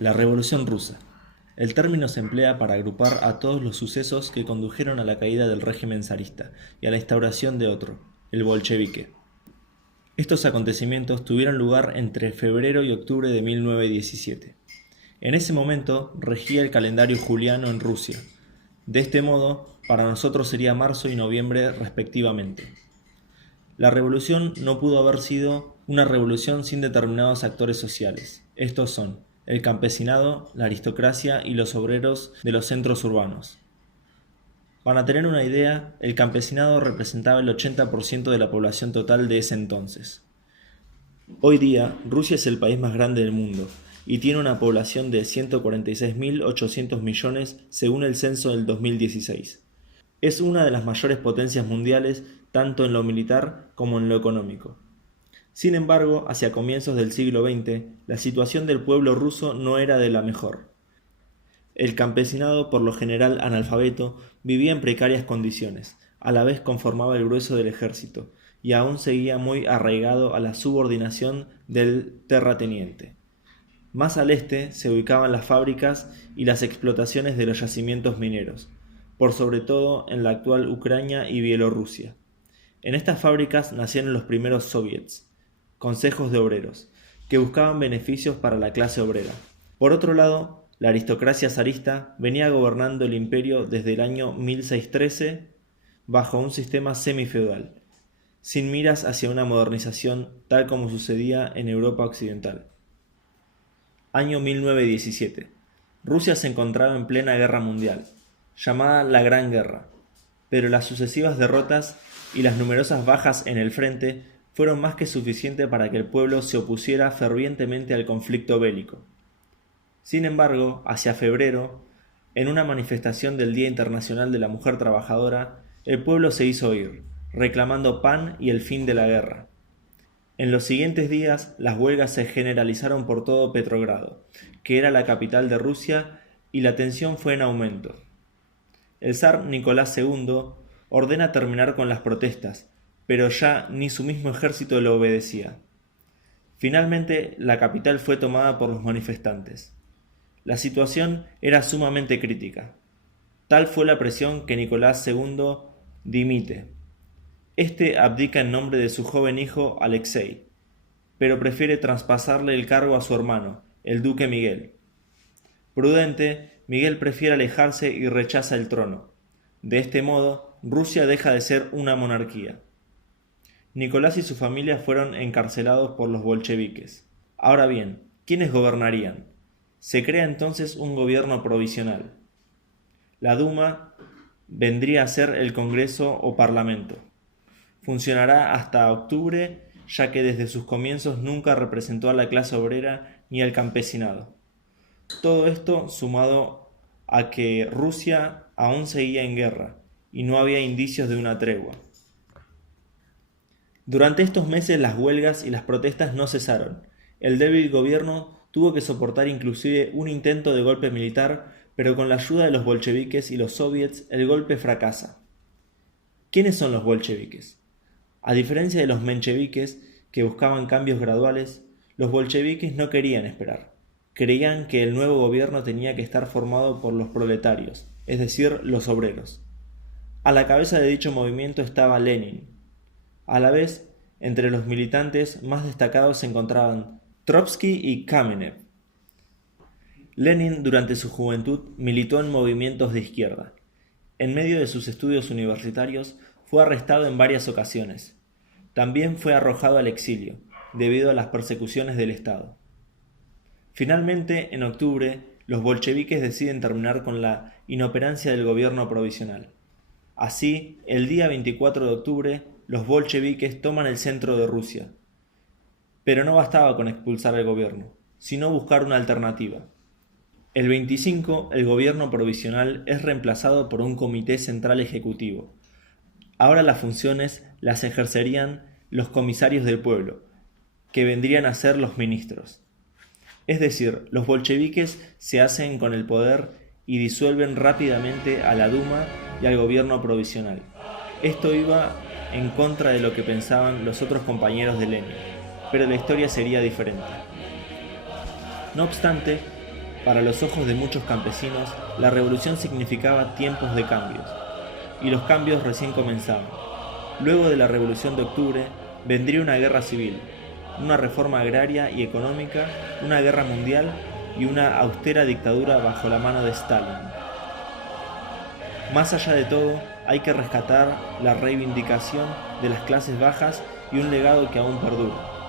La Revolución Rusa. El término se emplea para agrupar a todos los sucesos que condujeron a la caída del régimen zarista y a la instauración de otro, el bolchevique. Estos acontecimientos tuvieron lugar entre febrero y octubre de 1917. En ese momento regía el calendario juliano en Rusia. De este modo, para nosotros sería marzo y noviembre respectivamente. La revolución no pudo haber sido una revolución sin determinados actores sociales. Estos son el campesinado, la aristocracia y los obreros de los centros urbanos. Para tener una idea, el campesinado representaba el 80% de la población total de ese entonces. Hoy día, Rusia es el país más grande del mundo y tiene una población de 146.800 millones según el censo del 2016. Es una de las mayores potencias mundiales tanto en lo militar como en lo económico. Sin embargo, hacia comienzos del siglo XX, la situación del pueblo ruso no era de la mejor. El campesinado, por lo general analfabeto, vivía en precarias condiciones, a la vez conformaba el grueso del ejército, y aún seguía muy arraigado a la subordinación del terrateniente. Más al este se ubicaban las fábricas y las explotaciones de los yacimientos mineros, por sobre todo en la actual Ucrania y Bielorrusia. En estas fábricas nacieron los primeros soviets, consejos de obreros, que buscaban beneficios para la clase obrera. Por otro lado, la aristocracia zarista venía gobernando el imperio desde el año 1613 bajo un sistema semifeudal, sin miras hacia una modernización tal como sucedía en Europa occidental. Año 1917. Rusia se encontraba en plena guerra mundial, llamada la Gran Guerra, pero las sucesivas derrotas y las numerosas bajas en el frente fueron más que suficiente para que el pueblo se opusiera fervientemente al conflicto bélico. Sin embargo, hacia febrero, en una manifestación del Día Internacional de la Mujer Trabajadora, el pueblo se hizo oír, reclamando pan y el fin de la guerra. En los siguientes días, las huelgas se generalizaron por todo Petrogrado, que era la capital de Rusia, y la tensión fue en aumento. El zar Nicolás II ordena terminar con las protestas, pero ya ni su mismo ejército lo obedecía. Finalmente, la capital fue tomada por los manifestantes. La situación era sumamente crítica. Tal fue la presión que Nicolás II dimite. Este abdica en nombre de su joven hijo Alexei, pero prefiere traspasarle el cargo a su hermano, el duque Miguel. Prudente, Miguel prefiere alejarse y rechaza el trono. De este modo, Rusia deja de ser una monarquía. Nicolás y su familia fueron encarcelados por los bolcheviques. Ahora bien, ¿quiénes gobernarían? Se crea entonces un gobierno provisional. La Duma vendría a ser el Congreso o Parlamento. Funcionará hasta octubre, ya que desde sus comienzos nunca representó a la clase obrera ni al campesinado. Todo esto sumado a que Rusia aún seguía en guerra y no había indicios de una tregua. Durante estos meses las huelgas y las protestas no cesaron. El débil gobierno tuvo que soportar inclusive un intento de golpe militar, pero con la ayuda de los bolcheviques y los soviets el golpe fracasa. ¿Quiénes son los bolcheviques? A diferencia de los mencheviques, que buscaban cambios graduales, los bolcheviques no querían esperar. Creían que el nuevo gobierno tenía que estar formado por los proletarios, es decir, los obreros. A la cabeza de dicho movimiento estaba Lenin. A la vez, entre los militantes más destacados se encontraban Trotsky y Kamenev. Lenin durante su juventud militó en movimientos de izquierda. En medio de sus estudios universitarios fue arrestado en varias ocasiones. También fue arrojado al exilio, debido a las persecuciones del Estado. Finalmente, en octubre, los bolcheviques deciden terminar con la inoperancia del gobierno provisional. Así, el día 24 de octubre, los bolcheviques toman el centro de Rusia. Pero no bastaba con expulsar al gobierno, sino buscar una alternativa. El 25, el gobierno provisional es reemplazado por un comité central ejecutivo. Ahora las funciones las ejercerían los comisarios del pueblo, que vendrían a ser los ministros. Es decir, los bolcheviques se hacen con el poder y disuelven rápidamente a la Duma y al gobierno provisional. Esto iba en contra de lo que pensaban los otros compañeros de Lenin, pero la historia sería diferente. No obstante, Para los ojos de muchos campesinos, la revolución significaba tiempos de cambios, y los cambios recién comenzaban. Luego de la Revolución de Octubre, vendría una guerra civil, una reforma agraria y económica, una guerra mundial y una austera dictadura bajo la mano de Stalin. Más allá de todo, hay que rescatar la reivindicación de las clases bajas y un legado que aún perdura.